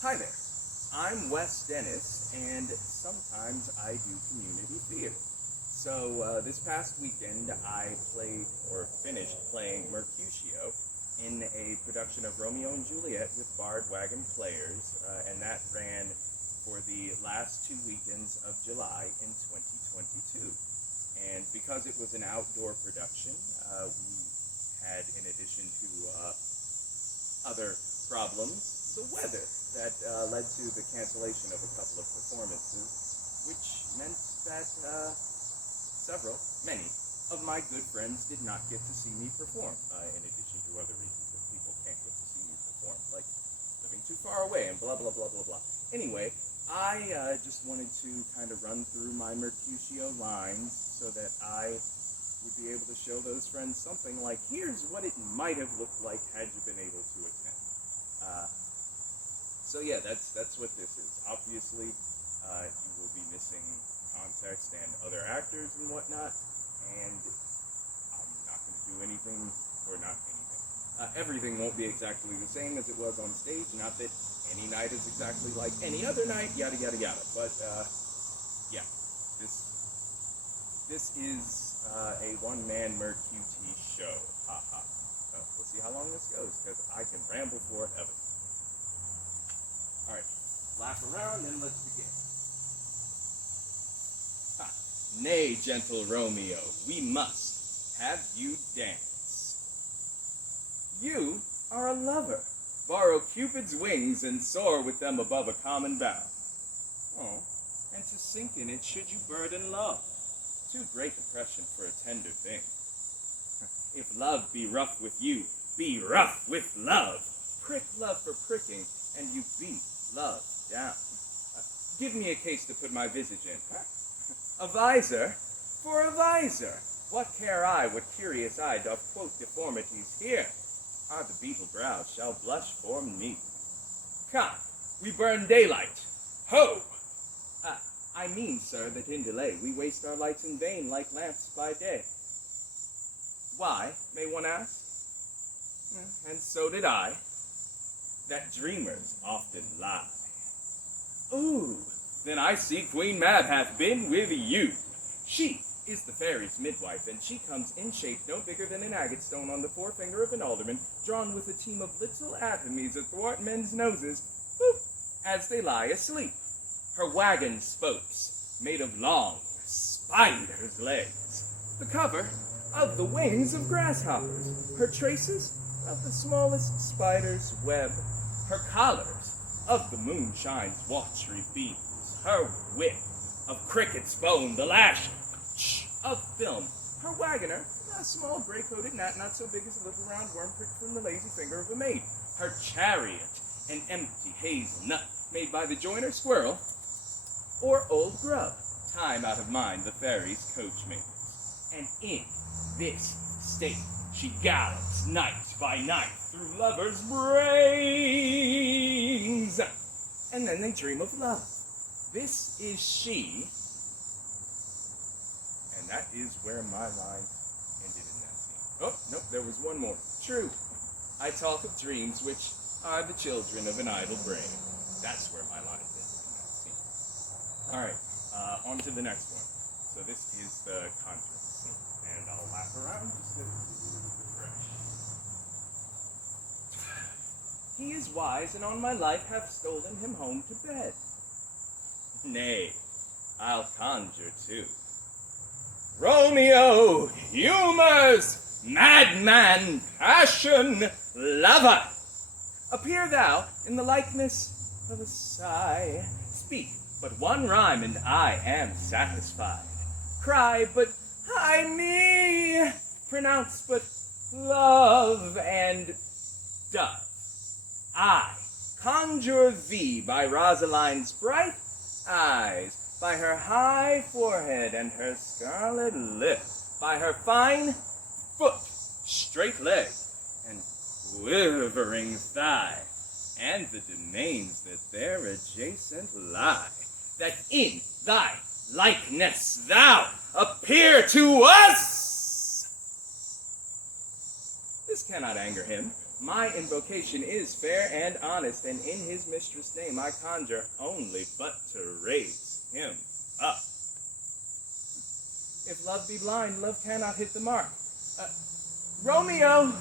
Hi there, I'm Wes Dennis, and sometimes I do community theater. So this past weekend I finished playing Mercutio in a production of Romeo and Juliet with BardWagon Players, and that ran for the last 2 weekends of July in 2022. And because it was an outdoor production, we had, in addition to other problems, the weather that led to the cancellation of a couple of performances, which meant that many of my good friends did not get to see me perform, in addition to other reasons that people can't get to see me perform, like living too far away and blah, blah, blah, blah, blah. Anyway, I just wanted to kind of run through my Mercutio lines so that I would be able to show those friends something like, here's what it might have looked like had you been able to attend. So yeah, that's what this is. Obviously, you will be missing context and other actors and whatnot, and I'm not going to do anything, or not anything. Everything won't be exactly the same as it was on stage, not that any night is exactly like any other night, yada, yada, yada. But, yeah, this is a one-man Mercutio show. Ha ha. We'll see how long this goes, because I can ramble forever. Alright, laugh around and let's begin. Ha. Nay, gentle Romeo, we must have you dance. You are a lover. Borrow Cupid's wings and soar with them above a common bound. Oh, and to sink in it should you burden love. Too great oppression for a tender thing. If love be rough with you, be rough with love. Prick love for pricking, and you beat love down. Give me a case to put my visage in. A visor for a visor. What care I what curious eye doth quote deformities here? Ah, the beetle brows shall blush for me. Come, we burn daylight. Ho! I mean, sir, that in delay we waste our lights in vain like lamps by day. Why, may one ask? And so did I, that dreamers often lie. Ooh, then I see Queen Mab hath been with you. She is the fairy's midwife, and she comes in shape no bigger than an agate stone on the forefinger of an alderman, drawn with a team of little atomies athwart men's noses, boop, as they lie asleep. Her wagon spokes, made of long spider's legs, the cover of the wings of grasshoppers, her traces of the smallest spider's web, her collars of the moonshine's watery beams, her whip of cricket's bone, the lash of film, her wagoner, a small gray-coated gnat not so big as a little round worm pricked from the lazy finger of a maid, her chariot, an empty hazelnut made by the joiner squirrel, or old grub, time out of mind the fairy's coachmakers. And in this state she gallops night by night through lovers' brains. And then they dream of love. This is she. And that is where my line ended in that scene. Oh, nope, there was one more. True. I talk of dreams which are the children of an idle brain. That's where my line ended in that scene. Alright, on to the next one. So this is the conference scene. And I'll laugh around just to refresh. He is wise, and on my life hath stolen him home to bed. Nay, I'll conjure too. Romeo, humors, madman, passion, lover, appear thou in the likeness of a sigh. Speak but one rhyme, and I am satisfied. Cry but I me, pronounce but love, and doth. I conjure thee by Rosaline's bright eyes, by her high forehead and her scarlet lip, by her fine foot, straight leg, and quivering thigh, and the domains that there adjacent lie, that in thy likeness thou appear to us. This cannot anger him. My invocation is fair and honest, and in his mistress' name I conjure only but to raise him up. If love be blind, love cannot hit the mark. Romeo,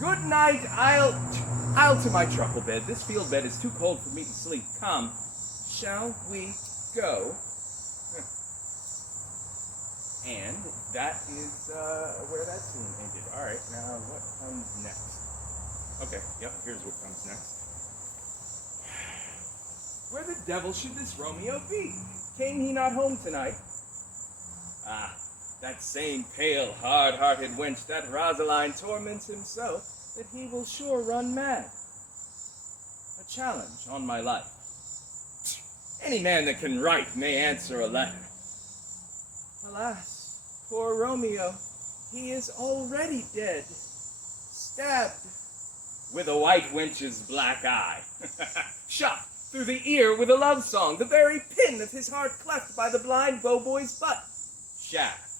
good night. I'll to my truckle bed. This field bed is too cold for me to sleep. Come, shall we go? And that is where that scene ended. All right, now what comes next? Okay, yep, here's what comes next. Where the devil should this Romeo be? Came he not home tonight? Ah, that same pale, hard-hearted wench, that Rosaline torments him so that he will sure run mad. A challenge on my life. Any man that can write may answer a letter. Alas, poor Romeo, he is already dead, stabbed with a white wench's black eye, shot through the ear with a love song, the very pin of his heart cleft by the blind bow-boy's butt shaft.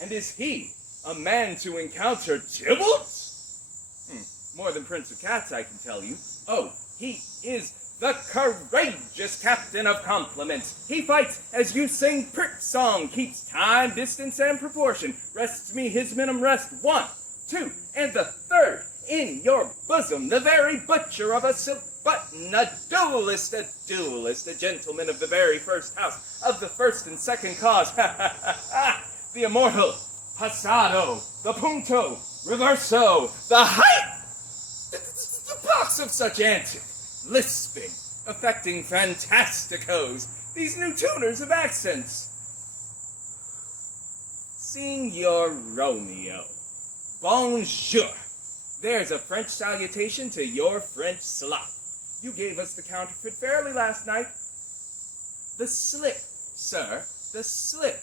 And is he a man to encounter Tybalt? More than Prince of Cats, I can tell you. Oh, he is the courageous captain of compliments. He fights as you sing prick song, keeps time, distance, and proportion, rests me his minim rest, 1, 2, and the third in your bosom, the very butcher of a silk button, a duelist, a gentleman of the very first house, of the first and second cause, the immortal, passado, the punto, reverso, the height, the box of such antic, lisping, affecting fantasticos, these new tuners of accents. Signor Romeo, bonjour. There's a French salutation to your French slop. You gave us the counterfeit fairly last night. The slip, sir, the slip.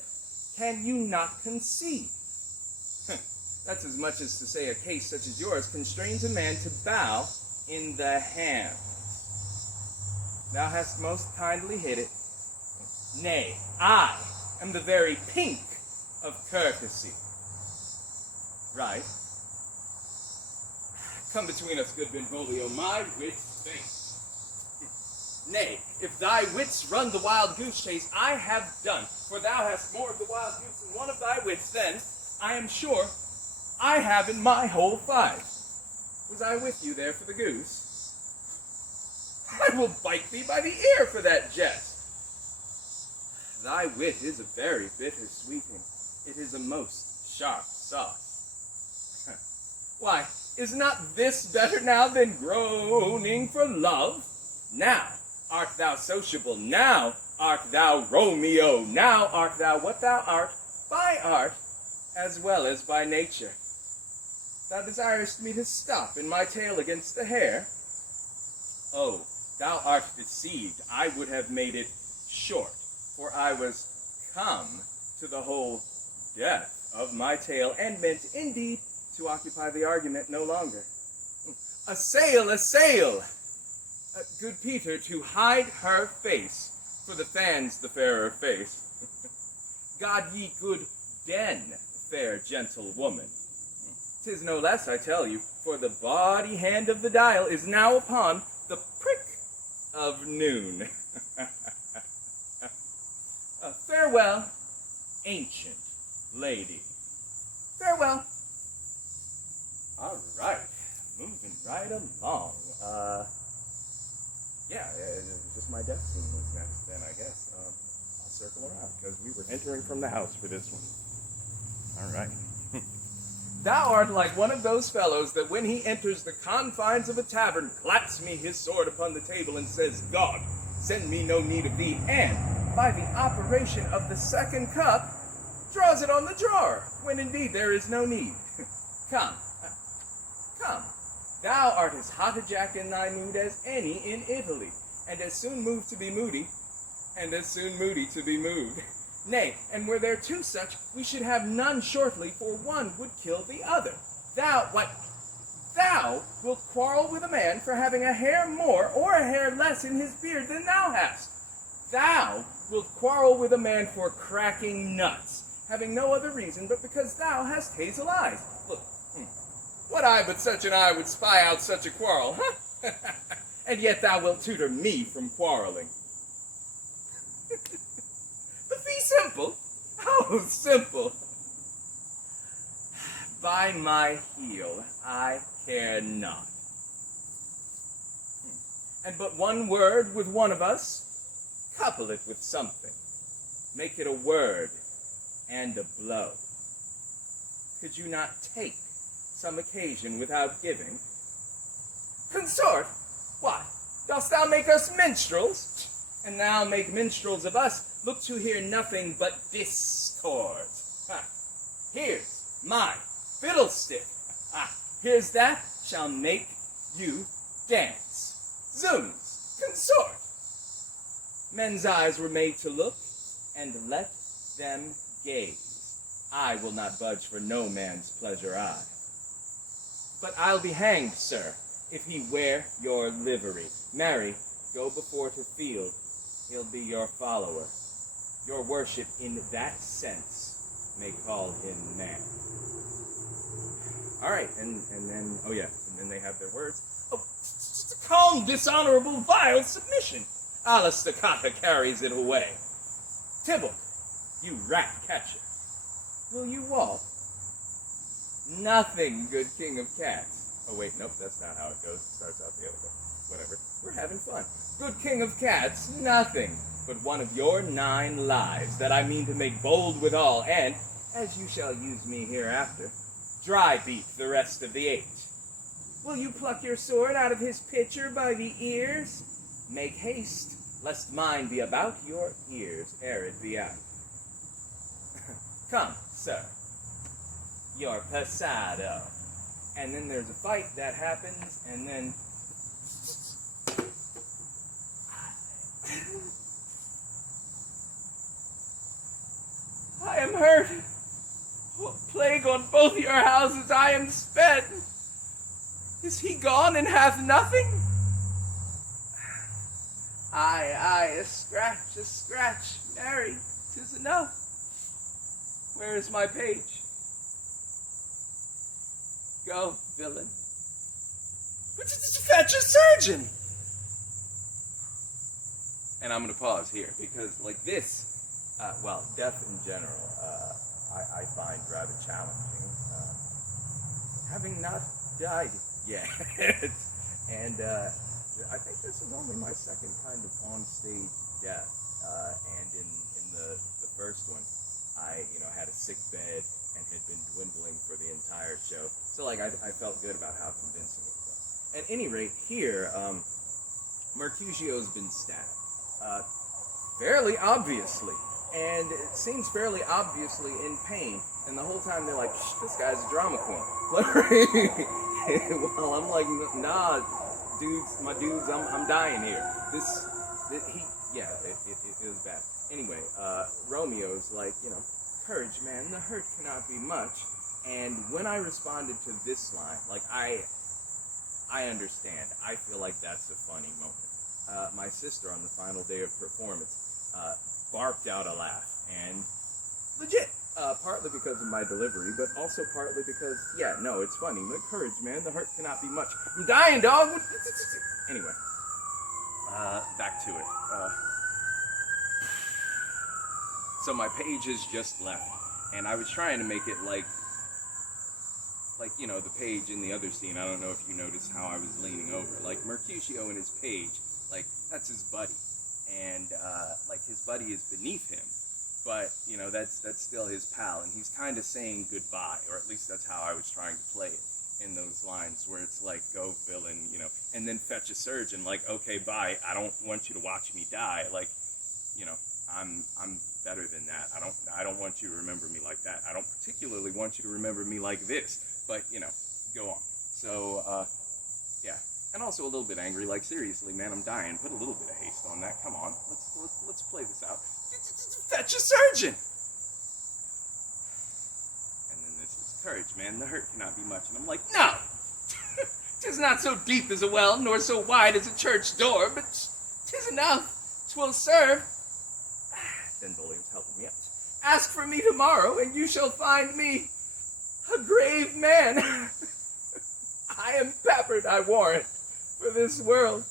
Can you not conceive? That's as much as to say a case such as yours constrains a man to bow in the hand. Thou hast most kindly hit it. Nay, I am the very pink of courtesy. Right? Come between us, good Benvolio, my wits faint. Nay, if thy wits run the wild goose chase, I have done, for thou hast more of the wild goose in one of thy wits than, I am sure, I have in my whole 5. Was I with you there for the goose? I will bite thee by the ear for that jest. Thy wit is a very bitter sweeting. It is a most sharp sauce. Why, is not this better now than groaning for love? Now art thou sociable, now art thou Romeo, now art thou what thou art, by art as well as by nature. Thou desirest me to stop in my tale against the hair? Oh, thou art deceived. I would have made it short, for I was come to the whole depth of my tale, and meant indeed to occupy the argument no longer. A sail, a sail! Good Peter, to hide her face, for the fans the fairer face. God ye good den, fair gentle woman. 'Tis no less, I tell you, for the body hand of the dial is now upon the prick of noon. Farewell, ancient lady. Farewell. All right, moving right along. Just my death scene was next, then I guess. I'll circle around, because we were entering from the house for this one. All right. Thou art like one of those fellows that when he enters the confines of a tavern, claps me his sword upon the table and says, God, send me no need of thee, and by the operation of the second cup, draws it on the drawer, when indeed there is no need. Come, thou art as hot a jack in thy mood as any in Italy, and as soon moved to be moody, and as soon moody to be moved. Nay, and were there 2 such, we should have none shortly, for one would kill the other. Thou wilt quarrel with a man for having a hair more or a hair less in his beard than thou hast. Thou wilt quarrel with a man for cracking nuts, having no other reason but because thou hast hazel eyes. Look, What eye but such an eye would spy out such a quarrel, huh? And yet thou wilt tutor me from quarreling. The fee simple? Oh, simple. By my heel, I care not. And but one word with one of us, couple it with something. Make it a word and a blow. Could you not take some occasion without giving? Consort, what? Dost thou make us minstrels? And thou make minstrels of us, look to hear nothing but discord. Here's my fiddlestick. Here's that shall make you dance. Zoons, consort. Men's eyes were made to look, and let them gaze. I will not budge for no man's pleasure eye. But I'll be hanged, sir, if he wear your livery. Marry, go before to field, he'll be your follower. Your worship in that sense may call him man. All right, and then, oh yeah, and then they have their words. Oh, just a calm, dishonorable, vile submission. A staccato carries it away. Tybalt, you rat catcher, will you walk? Nothing, good king of cats. Oh wait, nope, that's not how it goes. It starts out the other way. Whatever, we're having fun. Good king of cats, nothing but one of your 9 lives that I mean to make bold withal, and, as you shall use me hereafter, dry beat the rest of the 8. Will you pluck your sword out of his pitcher by the ears? Make haste, lest mine be about your ears ere it be out. Come, sir, your passado. And then there's a fight that happens, and then... I am hurt. What plague on both your houses I am sped. Is he gone and hath nothing? Aye, a scratch, marry, 'tis enough. Where is my page? Go, villain. Fetch a surgeon! And I'm going to pause here, because, like, this, death in general, I find rather challenging. Having not died yet. And I think this is only my second kind of on-stage death. And in the first one, I had a sick bed and had been dwindling for the entire show. So like I felt good about how convincing it was. At any rate, here, Mercutio's been stabbed. Fairly obviously. And it seems fairly obviously in pain. And the whole time they're like, this guy's a drama queen. Well, I'm like, nah, dudes, I'm dying here. It was bad. Anyway, Romeo's like, courage, man, the hurt cannot be much. And when I responded to this line, like, I understand. I feel like that's a funny moment. My sister, on the final day of performance, barked out a laugh, and legit. Partly because of my delivery, but also partly because, it's funny. But courage, man, the hurt cannot be much. I'm dying, dog! Anyway, back to it. So my page has just left, and I was trying to make it like, the page in the other scene. I don't know if you noticed how I was leaning over. Like, Mercutio and his page, that's his buddy. And, his buddy is beneath him. But, that's still his pal, and he's kind of saying goodbye, or at least that's how I was trying to play it in those lines, where it's like, go villain, and then fetch a surgeon, like, okay, bye, I don't want you to watch me die, I'm better than that, I don't want you to remember me like that, I don't particularly want you to remember me like this, but, go on. So, and also a little bit angry, like, seriously, man, I'm dying, put a little bit of haste on that, come on, let's play this out. Fetch a surgeon! And then this is courage, man. The hurt cannot be much. And I'm like, no! 'Tis not so deep as a well, nor so wide as a church door, but 'tis enough. 'Twill serve. Then William's helping me out. Ask for me tomorrow, and you shall find me a grave man. I am peppered, I warrant, for this world.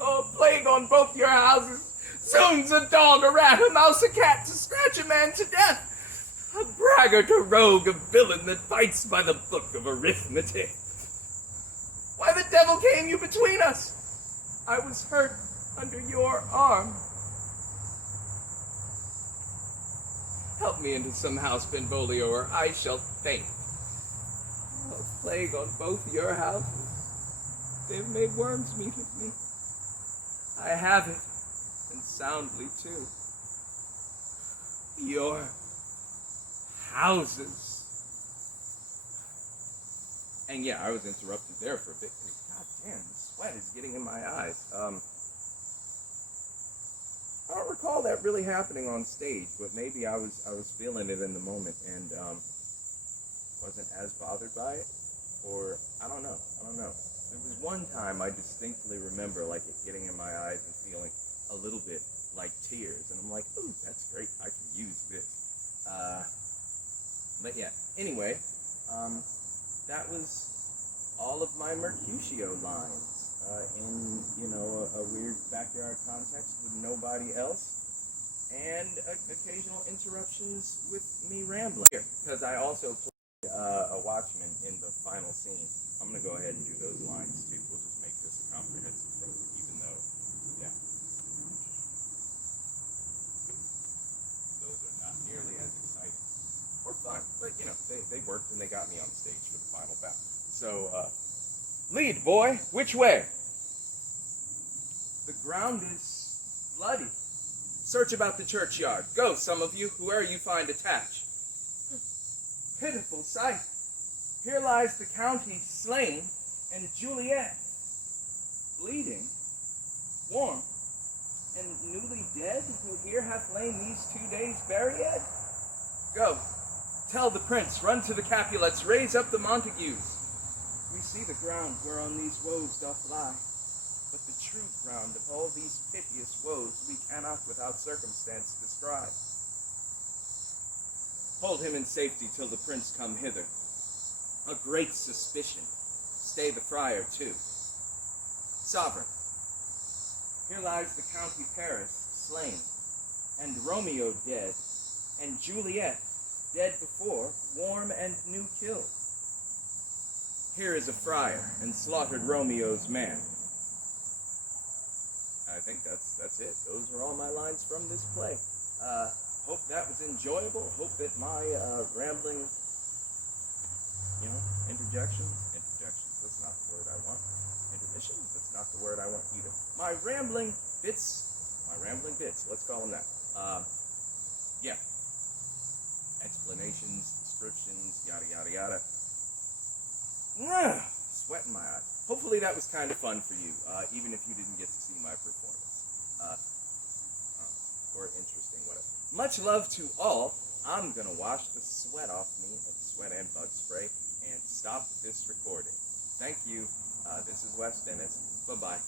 Oh, plague on both your houses! Zounds, a dog, a rat, a mouse, a cat, to scratch a man to death! A braggart, a rogue, a villain that fights by the book of arithmetic. Why the devil came you between us? I was hurt under your arm. Help me into some house, Benvolio, or I shall faint. Oh, plague on both your houses. They've made worms meat of me. I have it, and soundly too. Your houses. And yeah, I was interrupted there for a bit. God damn, the sweat is getting in my eyes. I don't recall that really happening on stage, but maybe I was feeling it in the moment and wasn't as bothered by it, or I don't know. There was one time I distinctly remember like it getting in my eyes and feeling a little bit like tears, and I'm like, ooh, that's great, I can use this. But yeah, anyway, that was all of my Mercutio lines. In, a weird backyard context with nobody else, and occasional interruptions with me rambling. Because I also played a Watchman in the final scene. I'm going to go ahead and do those lines too. We'll just make this a comprehensive thing, even though, yeah, those are not nearly as exciting or fun. But, they worked and they got me on stage for the final battle. So, lead, boy, which way? The ground is bloody. Search about the churchyard. Go, some of you, whoe'er you find attached. Pitiful sight. Here lies the county slain, and Juliet, bleeding, warm, and newly dead, who here hath lain these 2 days buried. Go, tell the prince, run to the Capulets, raise up the Montagues. We see the ground whereon these woes doth lie. But the true ground of all these piteous woes we cannot without circumstance describe. Hold him in safety till the prince come hither. A great suspicion. Stay the friar too. Sovereign, here lies the county Paris slain, and Romeo dead, and Juliet dead before, warm and new killed. Here is a friar, and slaughtered Romeo's man. I think that's it. Those are all my lines from this play. Hope that was enjoyable. Hope that my rambling, interjections, that's not the word I want. Intermissions, that's not the word I want either. My rambling bits, let's call them that. Yeah. Explanations, descriptions, yada, yada, yada. Sweat in my eye. Hopefully that was kind of fun for you, even if you didn't get to see my performance. Or interesting, whatever. Much love to all. I'm going to wash the sweat off me, sweat and bug spray, and stop this recording. Thank you. This is Wes Dennis. Bye-bye.